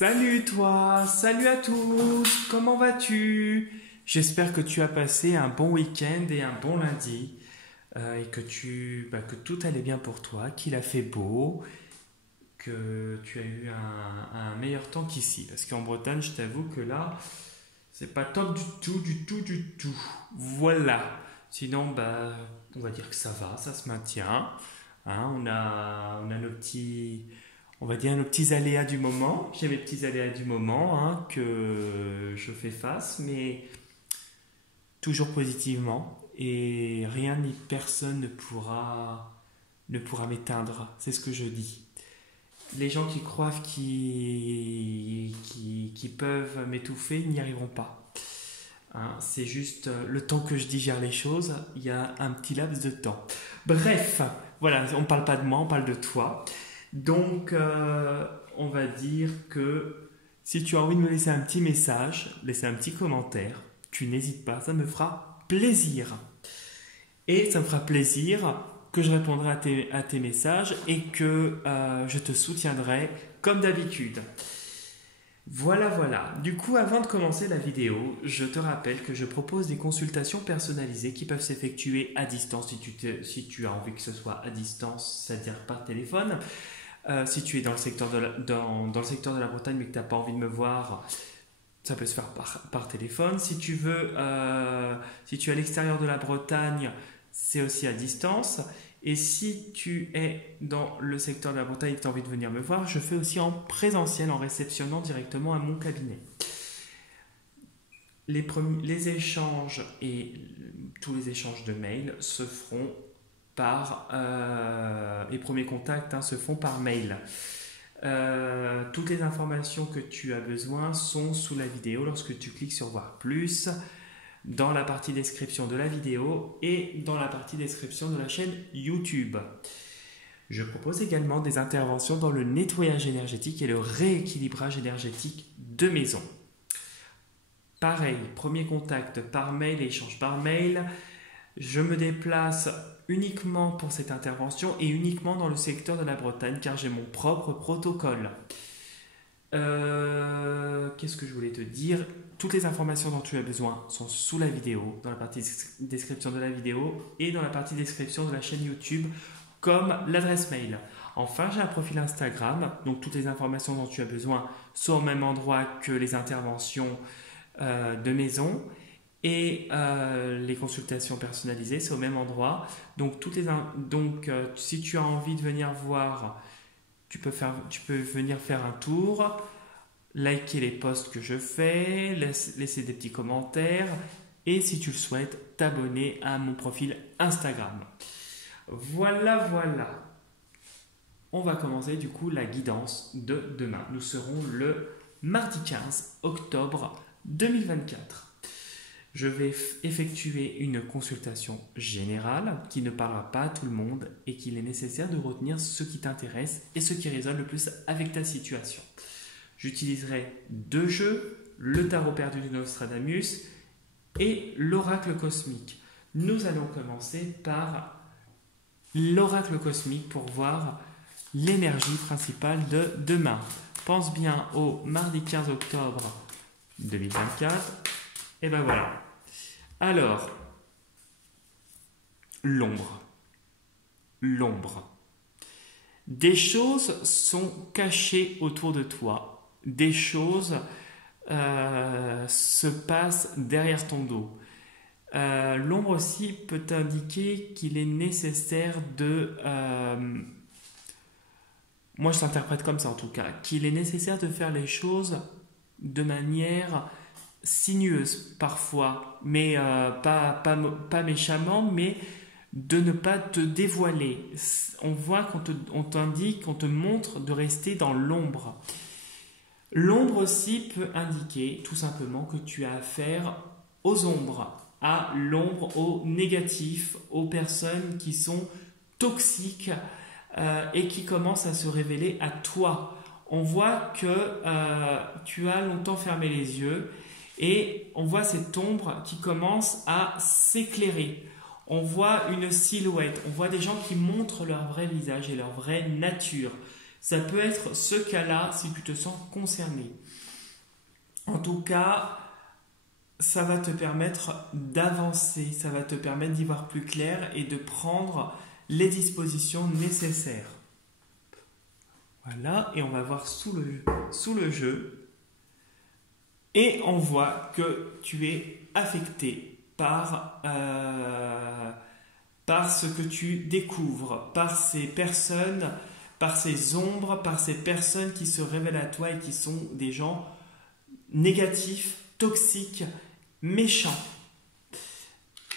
Salut toi, salut à tous, comment vas-tu? J'espère que tu as passé un bon week-end et un bon lundi et que tout allait bien pour toi, qu'il a fait beau, que tu as eu un meilleur temps qu'ici. Parce qu'en Bretagne, je t'avoue que là, c'est pas top du tout, du tout, du tout. Voilà. Sinon, on va dire que ça va, ça se maintient. Hein, on a nos petits, on va dire nos petits aléas du moment. J'ai mes petits aléas du moment hein, que je fais face, mais toujours positivement. Et rien ni personne ne pourra m'éteindre. C'est ce que je dis. Les gens qui croient qu'ils peuvent m'étouffer n'y arriveront pas. Hein, c'est juste le temps que je digère les choses, il y a un petit laps de temps. Bref, voilà, on ne parle pas de moi, on parle de toi. Donc, on va dire que si tu as envie de me laisser un petit message, laisser un petit commentaire, tu n'hésites pas, ça me fera plaisir. Et ça me fera plaisir que je répondrai à tes messages et que je te soutiendrai comme d'habitude. Voilà, voilà. Du coup, avant de commencer la vidéo, je te rappelle que je propose des consultations personnalisées qui peuvent s'effectuer à distance si tu as envie que ce soit à distance, c'est-à-dire par téléphone. Si tu es dans le secteur dans le secteur de la Bretagne mais que tu n'as pas envie de me voir, ça peut se faire par téléphone. Si tu es à l'extérieur de la Bretagne, c'est aussi à distance. Et si tu es dans le secteur de la Bretagne et que tu as envie de venir me voir, je fais aussi en présentiel en réceptionnant directement à mon cabinet. Les échanges et tous les échanges de mails se feront les premiers contacts se font par mail. Toutes les informations que tu as besoin sont sous la vidéo lorsque tu cliques sur voir plus, dans la partie description de la vidéo et dans la partie description de la chaîne YouTube. Je propose également des interventions dans le nettoyage énergétique et le rééquilibrage énergétique de maison. Pareil, premier contact par mail et échange par mail. Je me déplace uniquement pour cette intervention et uniquement dans le secteur de la Bretagne car j'ai mon propre protocole. Qu'est-ce que je voulais te dire? Toutes les informations dont tu as besoin sont sous la vidéo, dans la partie description de la vidéo et dans la partie description de la chaîne YouTube, comme l'adresse mail. Enfin, j'ai un profil Instagram, donc toutes les informations dont tu as besoin sont au même endroit que les interventions de maison et les consultations personnalisées, c'est au même endroit. Donc, si tu as envie de venir voir, tu peux venir faire un tour, liker les posts que je fais, laisser des petits commentaires et si tu le souhaites, t'abonner à mon profil Instagram. Voilà, voilà. On va commencer du coup la guidance de demain. Nous serons le mardi 15 octobre 2024. Je vais effectuer une consultation générale qui ne parlera pas à tout le monde et qu'il est nécessaire de retenir ce qui t'intéresse et ce qui résonne le plus avec ta situation. J'utiliserai deux jeux, le tarot perdu de Nostradamus et l'oracle cosmique. Nous allons commencer par l'oracle cosmique pour voir l'énergie principale de demain. Pense bien au mardi 15 octobre 2024. Et ben voilà. Alors, l'ombre. L'ombre. Des choses sont cachées autour de toi. Des choses se passent derrière ton dos. L'ombre aussi peut indiquer qu'il est nécessaire moi je l'interprète comme ça en tout cas, qu'il est nécessaire de faire les choses de manière sinueuse parfois, mais pas méchamment, mais de ne pas te dévoiler. On voit qu'on t'indique, qu'on te montre de rester dans l'ombre. L'ombre aussi peut indiquer tout simplement que tu as affaire aux ombres, à l'ombre, au négatif, aux personnes qui sont toxiques et qui commencent à se révéler à toi. On voit que tu as longtemps fermé les yeux et on voit cette ombre qui commence à s'éclairer. On voit une silhouette, on voit des gens qui montrent leur vrai visage et leur vraie nature. Ça peut être ce cas-là si tu te sens concerné. En tout cas, ça va te permettre d'avancer, ça va te permettre d'y voir plus clair et de prendre les dispositions nécessaires. Voilà, et on va voir sous le jeu. Et on voit que tu es affecté par ce que tu découvres, par ces personnes, par ces ombres, par ces personnes qui se révèlent à toi et qui sont des gens négatifs, toxiques, méchants.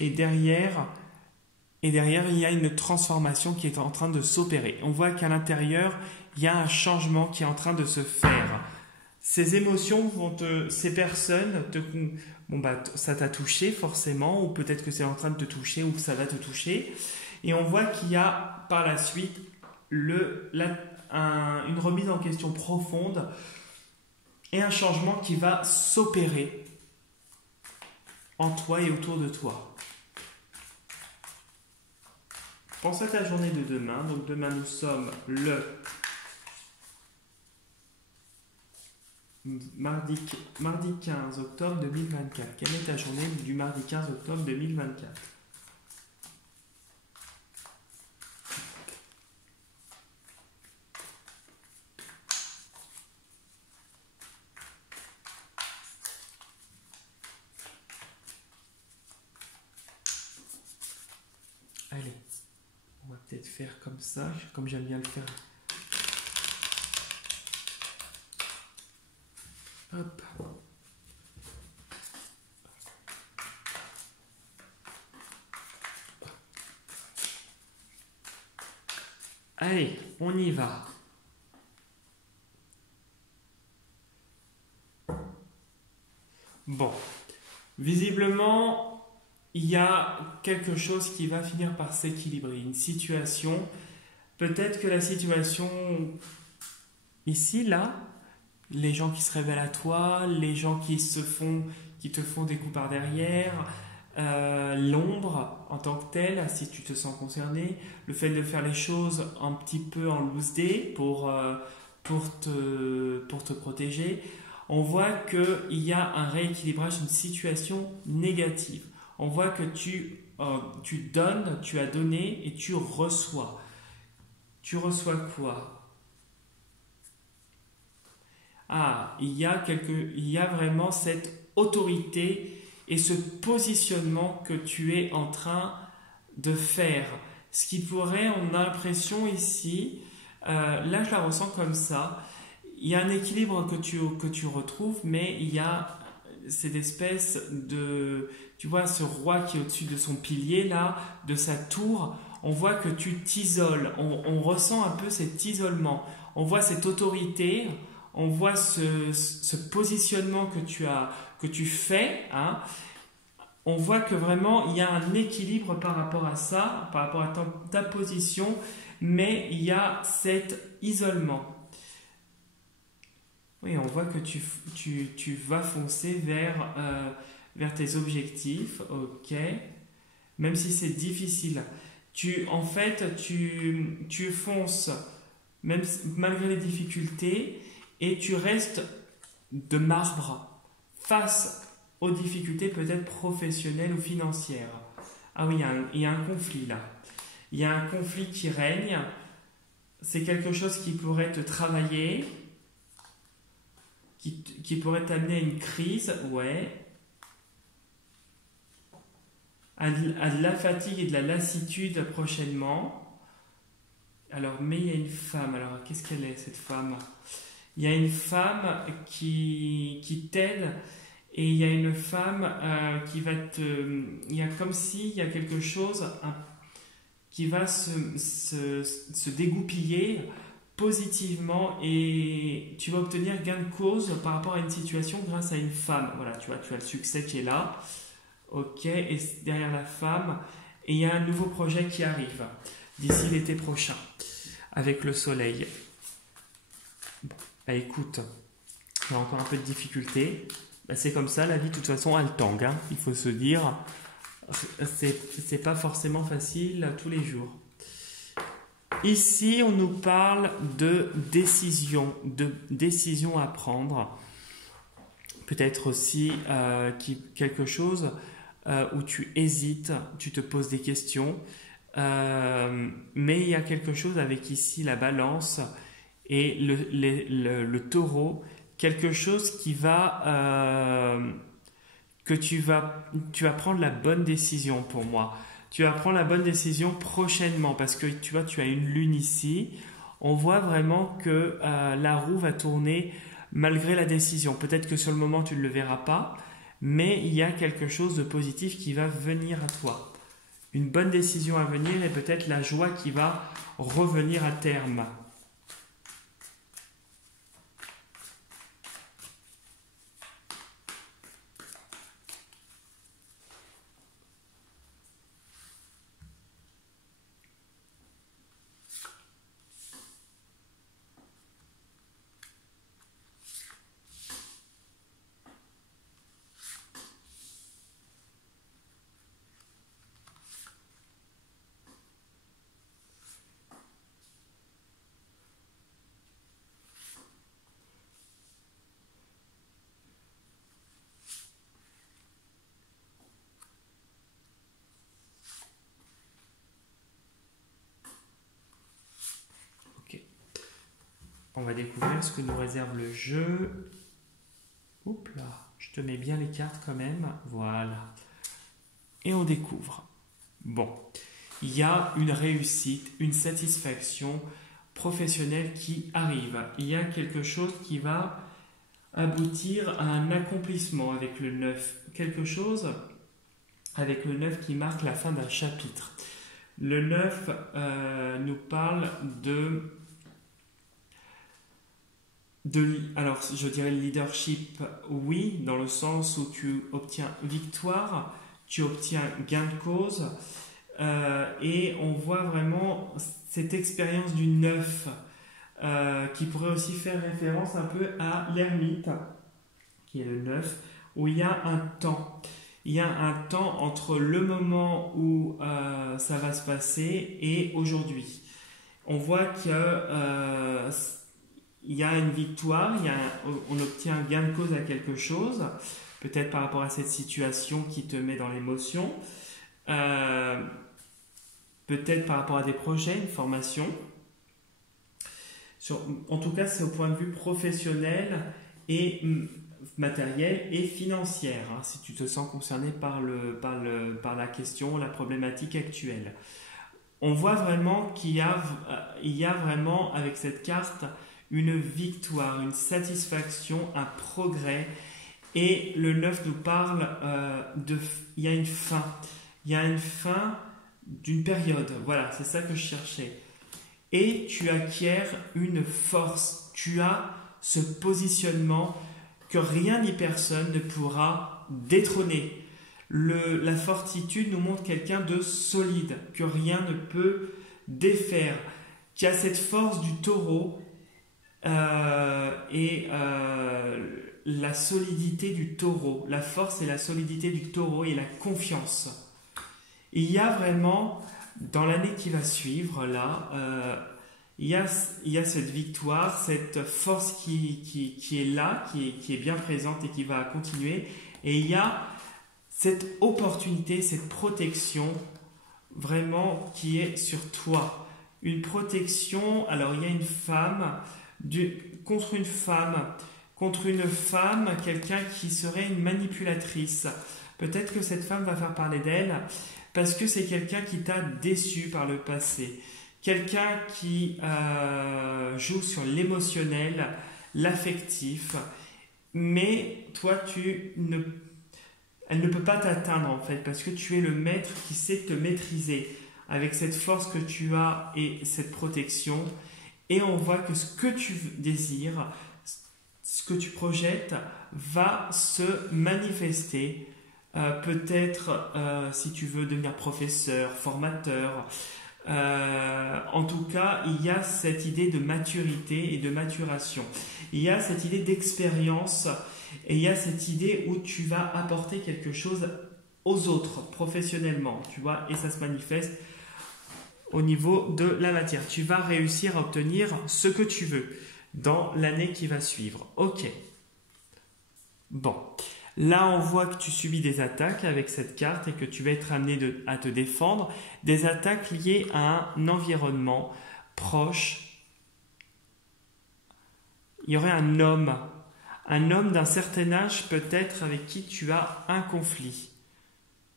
Et derrière, il y a une transformation qui est en train de s'opérer. On voit qu'à l'intérieur, il y a un changement qui est en train de se faire. Ces émotions ces personnes, ça t'a touché forcément, ou peut-être que c'est en train de te toucher, ou que ça va te toucher. Et on voit qu'il y a par la suite une remise en question profonde et un changement qui va s'opérer en toi et autour de toi. Pense à ta journée de demain. Donc demain, nous sommes le mardi 15 octobre 2024. Quelle est ta journée du mardi 15 octobre 2024? Allez, on va peut-être faire comme ça, comme j'aime bien le faire. Hop. Allez, on y va. Bon, visiblement, il y a quelque chose qui va finir par s'équilibrer. Une situation, peut-être que la situation ici, là, les gens qui se révèlent à toi, les gens qui te font des coups par derrière, l'ombre en tant que telle, si tu te sens concerné, le fait de faire les choses un petit peu en loose day pour te protéger, on voit qu'il y a un rééquilibrage, une situation négative. On voit que tu donnes, tu as donné et tu reçois. Tu reçois quoi? Ah, il y a vraiment cette autorité et ce positionnement que tu es en train de faire. Ce qui pourrait, on a l'impression ici, là je la ressens comme ça, il y a un équilibre que tu retrouves, mais il y a cette espèce de, tu vois, ce roi qui est au-dessus de son pilier là, de sa tour, on voit que tu t'isoles, on ressent un peu cet isolement, on voit cette autorité, on voit ce positionnement que tu fais, hein. On voit que vraiment il y a un équilibre par rapport à ça, par rapport à ta position, mais il y a cet isolement. Oui, on voit que tu vas foncer vers tes objectifs, ok, même si c'est difficile. Tu fonces, même malgré les difficultés, et tu restes de marbre face aux difficultés peut-être professionnelles ou financières. Ah oui, il y a un conflit là. Il y a un conflit qui règne. C'est quelque chose qui pourrait te travailler, qui pourrait t'amener à une crise, ouais. À de la fatigue et de la lassitude prochainement. Alors, mais il y a une femme. Alors, qu'est-ce qu'elle est, cette femme? Il y a une femme qui t'aide, et il y a une femme qui va il y a comme s'il y a quelque chose qui va se dégoupiller positivement, et tu vas obtenir gain de cause par rapport à une situation grâce à une femme. Voilà, tu vois, tu as le succès qui est là. Ok, et derrière la femme, et il y a un nouveau projet qui arrive d'ici l'été prochain avec le soleil. Bon, bah écoute, il y a encore un peu de difficulté. Bah c'est comme ça, la vie de toute façon elle tangue, hein. Il faut se dire, c'est pas forcément facile tous les jours. Ici, on nous parle de décision à prendre. Peut-être aussi quelque chose où tu hésites, tu te poses des questions. Mais il y a quelque chose avec ici la balance et le taureau, quelque chose qui va que tu vas prendre la bonne décision pour moi. Tu vas prendre la bonne décision prochainement parce que tu vois, tu as une lune ici. On voit vraiment que la roue va tourner malgré la décision. Peut-être que sur le moment tu ne le verras pas, mais il y a quelque chose de positif qui va venir à toi. Une bonne décision à venir et peut-être la joie qui va revenir à terme. On va découvrir ce que nous réserve le jeu. Oups là, je te mets bien les cartes quand même. Voilà. Et on découvre. Bon, il y a une réussite, une satisfaction professionnelle qui arrive. Il y a quelque chose qui va aboutir à un accomplissement avec le 9. Quelque chose avec le 9 qui marque la fin d'un chapitre. Le 9 nous parle alors je dirais le leadership, oui, dans le sens où tu obtiens victoire, tu obtiens gain de cause, et on voit vraiment cette expérience du 9 qui pourrait aussi faire référence un peu à l'ermite, qui est le 9, où il y a un temps. Il y a un temps entre le moment où ça va se passer et aujourd'hui. On voit que il y a une victoire, on obtient un gain de cause à quelque chose, peut-être par rapport à cette situation qui te met dans l'émotion, peut-être par rapport à des projets, une formation. En tout cas, c'est au point de vue professionnel et matériel et financière, hein, si tu te sens concerné par la question, la problématique actuelle. On voit vraiment qu'il y a vraiment avec cette carte une victoire, une satisfaction, un progrès. Et le 9 nous parle il y a une fin. Il y a une fin d'une période. Voilà, c'est ça que je cherchais. Et tu acquiers une force. Tu as ce positionnement que rien ni personne ne pourra détrôner. La fortitude nous montre quelqu'un de solide, que rien ne peut défaire, qui a cette force du taureau, la solidité du taureau, la force et la solidité du taureau et la confiance. Il y a vraiment, dans l'année qui va suivre, là, il y a cette victoire, cette force qui est là, qui est bien présente et qui va continuer. Et il y a cette opportunité, cette protection vraiment qui est sur toi. Une protection, alors il y a une femme, contre une femme, quelqu'un qui serait une manipulatrice. Peut-être que cette femme va faire parler d'elle parce que c'est quelqu'un qui t'a déçu par le passé. Quelqu'un qui joue sur l'émotionnel, l'affectif, mais toi, elle ne peut pas t'atteindre en fait parce que tu es le maître qui sait te maîtriser avec cette force que tu as et cette protection. Et on voit que ce que tu désires, ce que tu projettes, va se manifester. Peut-être si tu veux devenir professeur, formateur. En tout cas, il y a cette idée de maturité et de maturation. Il y a cette idée d'expérience et il y a cette idée où tu vas apporter quelque chose aux autres professionnellement, tu vois, et ça se manifeste au niveau de la matière. Tu vas réussir à obtenir ce que tu veux dans l'année qui va suivre. Ok. Bon. Là, on voit que tu subis des attaques avec cette carte et que tu vas être amené à te défendre. Des attaques liées à un environnement proche. Il y aurait un homme d'un certain âge peut-être avec qui tu as un conflit.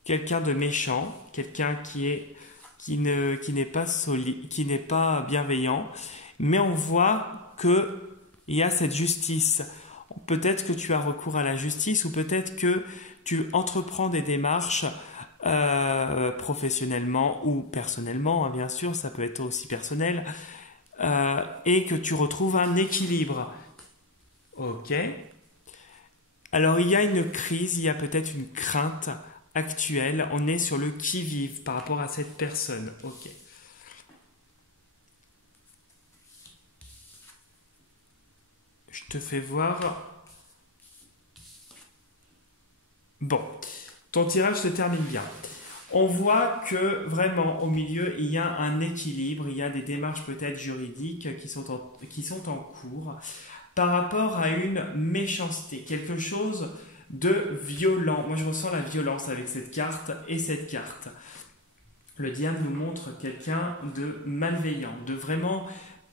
Quelqu'un de méchant, quelqu'un qui n'est pas bienveillant, mais on voit qu'il y a cette justice. Peut-être que tu as recours à la justice ou peut-être que tu entreprends des démarches professionnellement ou personnellement, hein, bien sûr, ça peut être aussi personnel, et que tu retrouves un équilibre. Ok. Alors il y a une crise, il y a peut-être une crainte actuelle, on est sur le qui-vive par rapport à cette personne. Ok. Je te fais voir. Bon, ton tirage se termine bien. On voit que vraiment au milieu, il y a un équilibre, il y a des démarches peut-être juridiques qui sont en cours par rapport à une méchanceté, quelque chose de violent. Moi, je ressens la violence avec cette carte et cette carte. Le diable nous montre quelqu'un de malveillant, de vraiment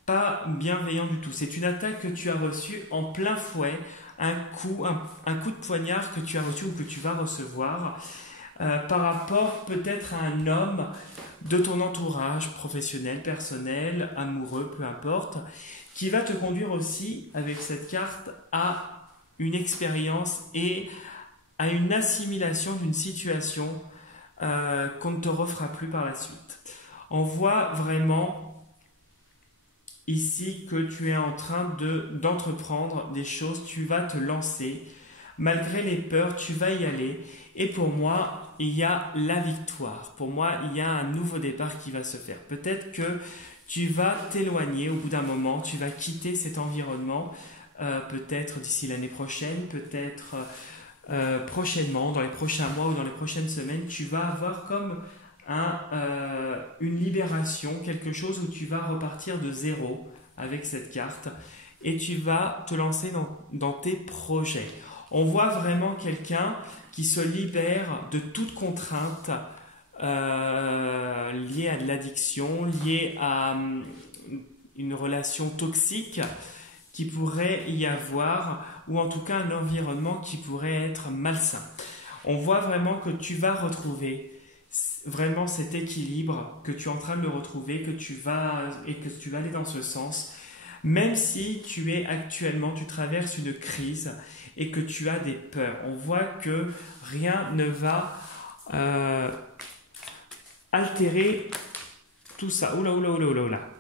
pas bienveillant du tout. C'est une attaque que tu as reçue en plein fouet, un coup de poignard que tu as reçu ou que tu vas recevoir par rapport peut-être à un homme de ton entourage professionnel, personnel, amoureux, peu importe, qui va te conduire aussi avec cette carte à une expérience et à une assimilation d'une situation qu'on ne te refera plus par la suite. On voit vraiment ici que tu es en train d'entreprendre des choses, tu vas te lancer, malgré les peurs, tu vas y aller. Et pour moi, il y a la victoire. Pour moi, il y a un nouveau départ qui va se faire. Peut-être que tu vas t'éloigner au bout d'un moment, tu vas quitter cet environnement, peut-être d'ici l'année prochaine, peut-être prochainement, dans les prochains mois ou dans les prochaines semaines, tu vas avoir comme une libération, quelque chose où tu vas repartir de zéro avec cette carte et tu vas te lancer dans tes projets. On voit vraiment quelqu'un qui se libère de toute contrainte liée à de l'addiction, liée à une relation toxique qui pourrait y avoir, ou en tout cas un environnement qui pourrait être malsain. On voit vraiment que tu vas retrouver vraiment cet équilibre, que tu es en train de le retrouver, et que tu vas aller dans ce sens, même si tu traverses une crise et que tu as des peurs. On voit que rien ne va altérer tout ça. Oula.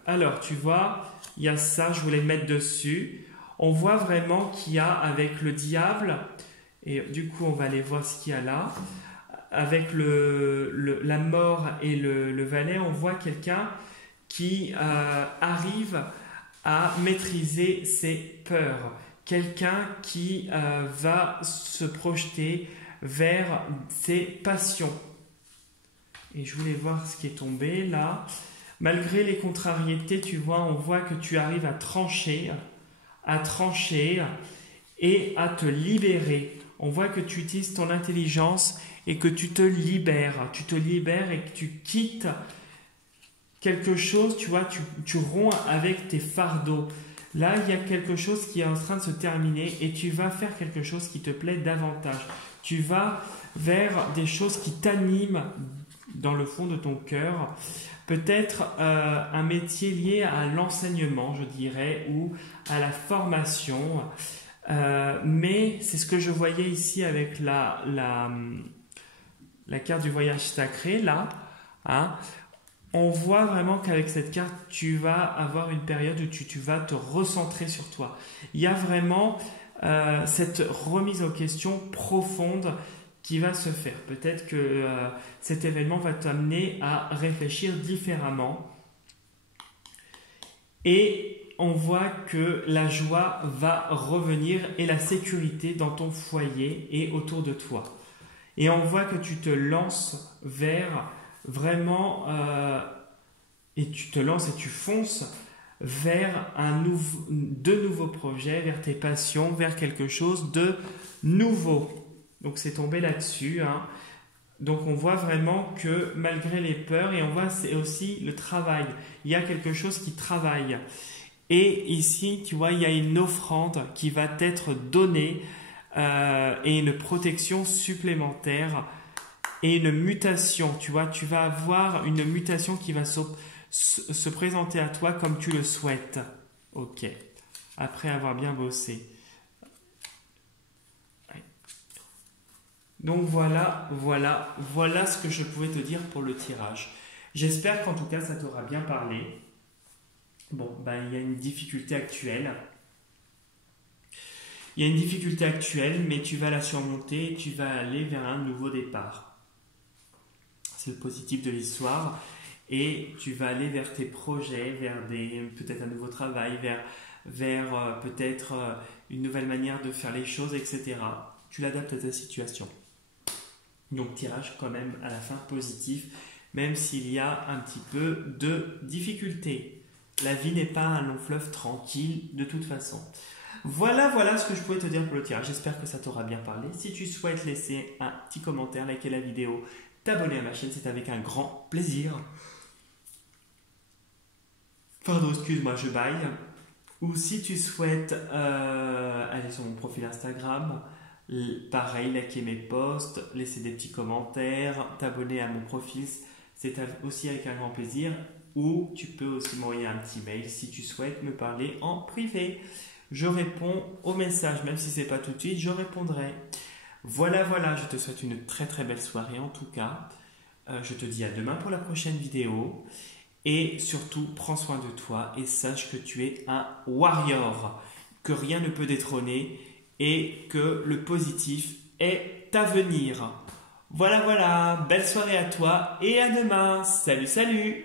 Alors, tu vois, il y a ça, je voulais le mettre dessus. On voit vraiment qu'il y a avec le diable, et du coup, on va aller voir ce qu'il y a là. Avec la mort et le valet, on voit quelqu'un qui arrive à maîtriser ses peurs. Quelqu'un qui va se projeter vers ses passions. Et je voulais voir ce qui est tombé là. Malgré les contrariétés, tu vois, on voit que tu arrives à trancher et à te libérer. On voit que tu utilises ton intelligence et que tu te libères. Tu te libères et que tu quittes quelque chose, tu vois, tu romps avec tes fardeaux. Là, il y a quelque chose qui est en train de se terminer et tu vas faire quelque chose qui te plaît davantage. Tu vas vers des choses qui t'animent dans le fond de ton cœur. Peut-être un métier lié à l'enseignement, je dirais, ou à la formation. Mais c'est ce que je voyais ici avec la carte du voyage sacré, là. Hein. On voit vraiment qu'avec cette carte, tu vas avoir une période où tu vas te recentrer sur toi. Il y a vraiment cette remise en question profonde qui va se faire. Peut-être que cet événement va t'amener à réfléchir différemment. Et on voit que la joie va revenir et la sécurité dans ton foyer et autour de toi. Et on voit que tu te lances vers vraiment et tu te lances et tu fonces vers de nouveaux projets, vers tes passions, vers quelque chose de nouveau. Donc c'est tombé là-dessus, hein. Donc on voit vraiment que malgré les peurs, et on voit c'est aussi le travail, il y a quelque chose qui travaille. Et ici, tu vois, il y a une offrande qui va t'être donnée et une protection supplémentaire et une mutation. Tu vois, tu vas avoir une mutation qui va se présenter à toi comme tu le souhaites. Ok. Après avoir bien bossé. Donc voilà ce que je pouvais te dire pour le tirage. J'espère qu'en tout cas ça t'aura bien parlé. Bon, ben, il y a une difficulté actuelle. Il y a une difficulté actuelle, mais tu vas la surmonter et tu vas aller vers un nouveau départ. C'est le positif de l'histoire. Et tu vas aller vers tes projets, vers peut-être un nouveau travail, vers peut-être une nouvelle manière de faire les choses, etc. Tu l'adaptes à ta situation. Donc tirage quand même à la fin positif, même s'il y a un petit peu de difficulté. La vie n'est pas un long fleuve tranquille de toute façon. Voilà ce que je pouvais te dire pour le tirage. J'espère que ça t'aura bien parlé. Si tu souhaites laisser un petit commentaire, liker la vidéo, t'abonner à ma chaîne, c'est avec un grand plaisir. Pardon, excuse-moi, je baille. Ou si tu souhaites aller sur mon profil Instagram, pareil, liker mes posts, laisser des petits commentaires, t'abonner à mon profil, c'est aussi avec un grand plaisir. Ou tu peux aussi m'envoyer un petit mail si tu souhaites me parler en privé. Je réponds aux messages, même si ce n'est pas tout de suite, je répondrai. Voilà, je te souhaite une très très belle soirée en tout cas. Je te dis à demain pour la prochaine vidéo. Et surtout, prends soin de toi et sache que tu es un warrior, que rien ne peut détrôner et que le positif est à venir. Voilà, belle soirée à toi et à demain. Salut